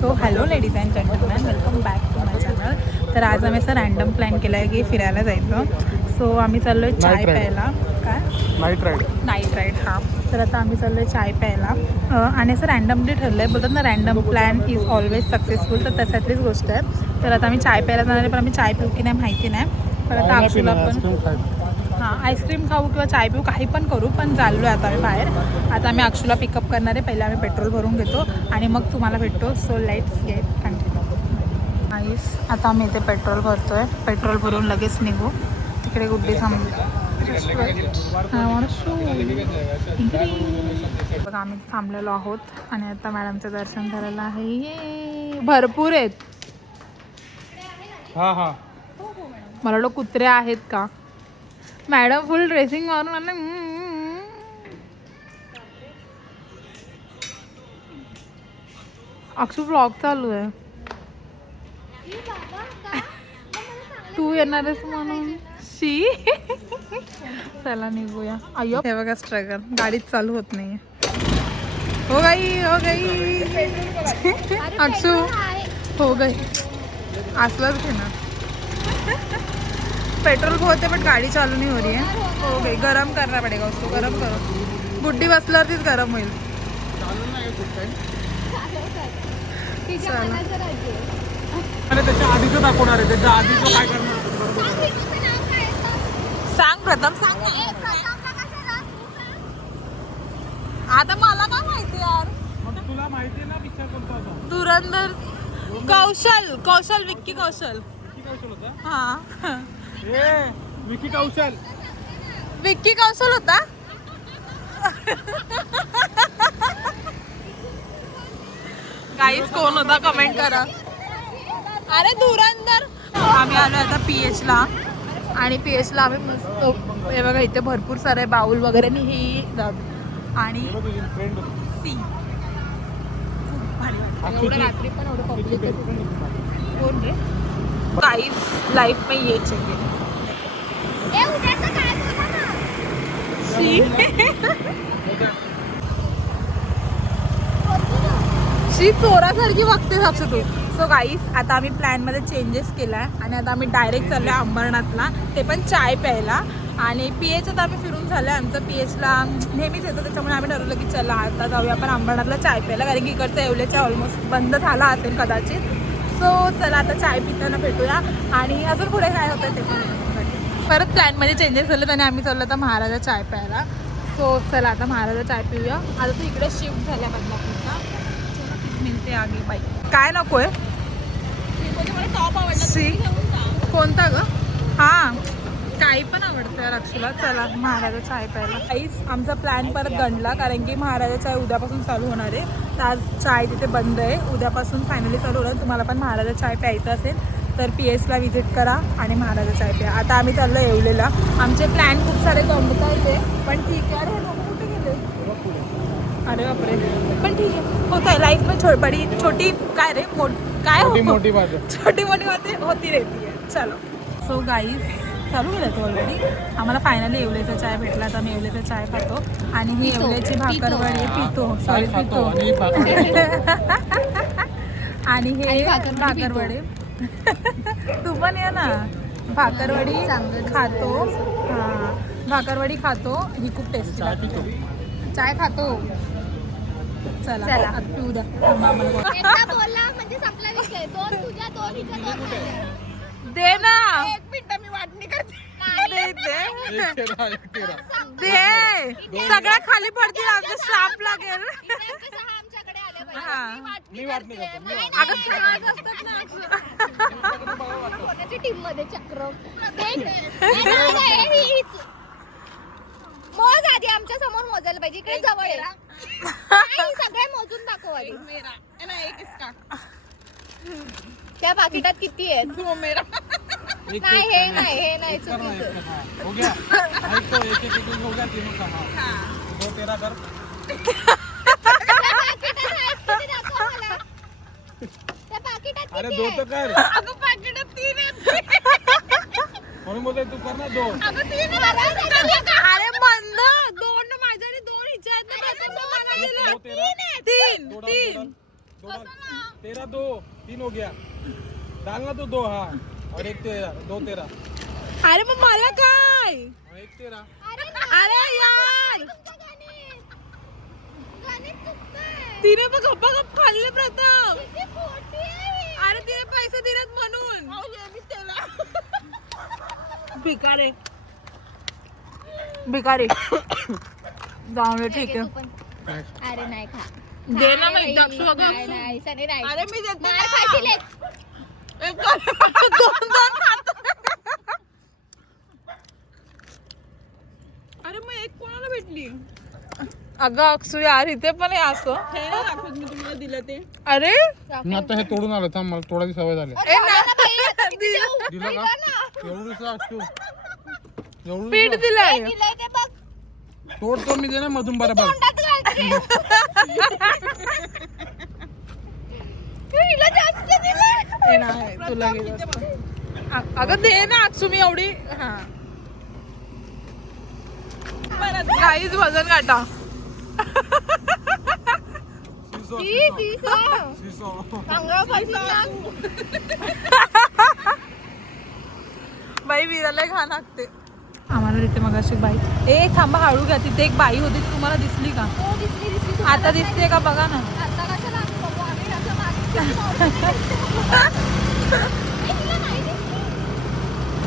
So hello ladies and gentleman, welcome back to my channel. तर आज आम्ही असं रँडम प्लॅन केला आहे की फिरायला जायचं. सो आम्ही चाललो आहे चाय प्यायला. काय नाईट राईड हां. तर आता आम्ही चाललो आहे चाय प्यायला आणि असं रँडमली ठरलं आहे. बोलतात ना random plan is always successful. तर त्याच्यातलीच गोष्ट आहे. तर आता आम्ही चाय प्यायला जाणार आहे, पण आम्ही चाय पिऊ की नाही माहिती नाही. पण आता अक्षुला पण हां आईस्क्रीम खाऊ किंवा चाय पिऊ काही पण करू, पण चाललो आहे आता आम्ही बाहेर. आता आम्ही अक्षुला पिकअप करणार आहे. पहिले आम्ही पेट्रोल भरून घेतो आणि मग तुम्हाला भेटतो. So let's get continue. Ice आता आम्ही इथे पेट्रोल भरतो आहे. पेट्रोल भरून लगेच निघू. तिकडे गुड्डी थांबली. बघा आम्ही थांबलेलो आहोत आणि आता मॅडमचं दर्शन करायला आहे. ये भरपूर आहेत. हां हां मला वाटलं कुत्रे आहेत का. मॅडम फुल ड्रेसिंग मारून आले. अक्षू ब्लॉग चालू आहे. तू येणार आहेस म्हणून शी. चला निघूया. अय्यो हे बघा स्ट्रगल, गाडीच चालू होत नाहीये. हो गई हो गई अक्षू हो गई. असलंच घेणार. पेट्रोल बहुत है बट गाड़ी चालू नहीं हो रही है. हो गई. गरम करना पड़ेगा उसको. गरम करो. गुड्डी बसल्यावरतीच गरम होईल. आधीच दाखवणार आहे. त्याच्या आधीच काय करणार सांग प्रथम सांग. आता मला काय माहिती यार. तुला माहिती आहे ना पिक्चर कोणता होता. धुरंधर. कौशल विक्की कौशल. होता हा विकी कौशल. विक्की कौशल होता. गाईज कोण होता कमेंट करा. अरे धुरंधर. आम्ही आलो आता PH ला आणि PH ला आम्ही मस्त हे बघा इथे भरपूर सारे बाउल वगैरे आणि ही आणि सी खूप भारी वाटतं. एवढं रात्री पण एवढं पब्लिक कोण रे. गाईज लाईफ में ये चाहिए. शी चोरासारखी बघते साक्षी तू. सो गाईस आता आम्ही प्लॅनमध्ये चेंजेस केला आहे आणि आता आम्ही डायरेक्ट चाललो आहे अंबरनाथला. ते पण चाय प्यायला. आणि PH आता आम्ही फिरून झालं आहे. आमचं PH ला नेहमीच येतो, त्याच्यामुळे आम्ही ठरवलं की चला आता जाऊया आपण अंबरनाथला चाय प्यायला. कारण की इकडचं येवल्याच्या ऑलमोस्ट बंद झाला असेल कदाचित. सो चला आता चाय पिताना भेटूया आणि अजून पुढे काय होतं ते पण. परत प्लॅनमध्ये चेंजेस झालेत आणि आम्ही चाललो आता महाराजा चाय प्यायला. सो चला आता महाराजा चाय पिऊया. आता तू इकडे शिफ्ट झाल्या बदलापूरचा. मिळते आगी बाई. काय नको आहे कोणता ग. हां काही पण आवडतं यार अक्षुला. चला महाराजा चाय प्यायला. काहीच आमचा प्लॅन परत गणला कारण की महाराजा चाय उद्यापासून चालू होणार आहे. तर आज चाय तिथे बंद आहे. उद्यापासून फायनली चालू होणार. तुम्हाला पण महाराजा चाय प्यायचं असेल तर PH ला व्हिजिट करा आणि महाराजा चाय प्या. आता आम्ही चाललो येवलेला. आमचे प्लॅन खूप सारे जमता येते पण ठीक आहे. अरे कुठे गेले. अरे बापरे पण ठीक आहे. होत आहे लाईफ में छोटी काय रे काय छोटी मोठी बात होती रहती है. चलो सो गाईज चालू केलं तू ऑलरेडी. आम्हाला फायनली येवल्याचा चाय भेटला. तर आम्ही येवल्याचा चाय खातो आणि ही येवल्याची भाकरवडी पितो. सॉरी पितो. आणि हे भाकरवडी. तू पण ये ना. भाकरवडी खातो. हां भाकरवडी खातो. ही खूप टेस्टी लागते. चाय खातो. चला आता पिऊ द्या. दे ना. एक मिनिट मी वाटणी करते. दे सगळ्या खाली पडतील. आमचं स्टाफ लागेल. टीम मध्ये चक्र मोज आधी आमच्या समोर मोजायला पाहिजे. इकडे जवळ आहे. सगळे मोजून दाखव आधी. त्या पाकिटात किती आहेत. नाही हे नाही हे नाही चुकीचं. हो गया एक हो गया तीनों का. हां तो तेरा कर. त्या पाकिटात अरे दो तो कर. अगं पाकिटात 3 आहेत. म्हणून बोलतोय तू कर ना 2. अगं 3 अरे बंद 2 माझ्या आणि 2 हिच्या आहेत ना. 3 तीन तेरा 2 3 हो गया डालना तो 2 हाँ और एक तेरा 2 तेरा अरे मग मला काय हाँ, एक तेरा अरे यार तिने पण गप्पा गप खाल्ले प्रथम अरे तिने पैसे दिलेत म्हणून भिकारे भिकारे जाऊन दे ठीक आहे अरे नाही खा दे ना मग एकदा अक्षु अगं नाही नाही सनी नाही अरे मी देते मार खाशील एक. दोन खातो अरे मग एक कोणाला भेटली अगं अक्षु यार इथे पण आहे असं मी तुम्हाला दिलं ते अरे मी आता हे तोडून आलो थांब मला तोडायची सवय झाली ए ना दिलं का एवढंच असतो पीठ दिलंय दिलंय ते बघ तोडतो मी दे ना मधून बरोबर तोंडात घालते हिला जास्त दिलंय हे नाही तुला गेलं असतं. अगं दे ना अक्षु मी एवढी हा काहीच वजन काटा बाई विराला घाण लागते आम्हाला तिथे मग अशी बाई ए थांबा हळू घ्या तिथे एक बाई होती ती तुम्हाला दिसली का आता दिसते का बघा ना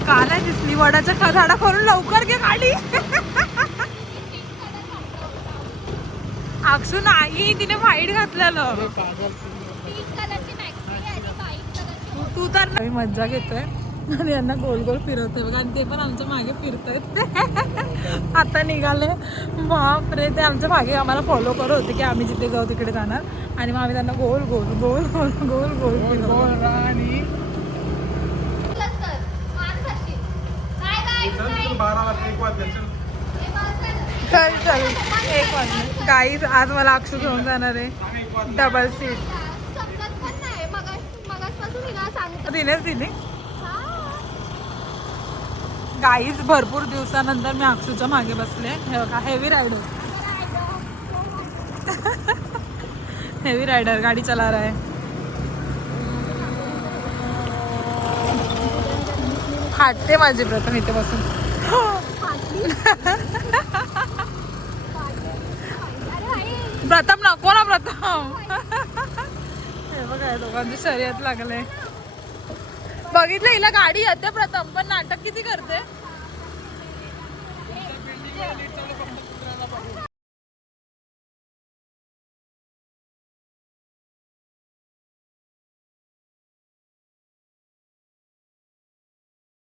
का नाही दिसली वडाच्या झाडा करून लवकर घे गाडी अक्षु नाही तिने व्हाईट घातलेलं तू तर नाही मज्जा घेतोय आणि यांना गोल गोल फिरवतोय बघा आणि ते पण आमच्या मागे फिरतायत आता निघाले बापरे ते आमच्या मागे आम्हाला फॉलो करत होते की आम्ही जिथे जाऊ तिकडे जाणार आणि मग आम्ही त्यांना गोल गोल गोल गोल गोल गोल फिरवतो आणि चल चल एक वाजले गाईज आज मला अक्षु घेऊन जाणार आहे डबल सीट तिनेच दिली गाईज भरपूर दिवसानंतर मी अक्षुच्या मागे बसले हे बघा हेवी रायडर हेवी रायडर गाडी चला रहा है फाटते माझी प्रथम इथे बसून प्रथम नको ना प्रथम हे बघा दोघांची शर्यत लागले बघितलं हिला गाडी येते प्रथम पण नाटक किती करते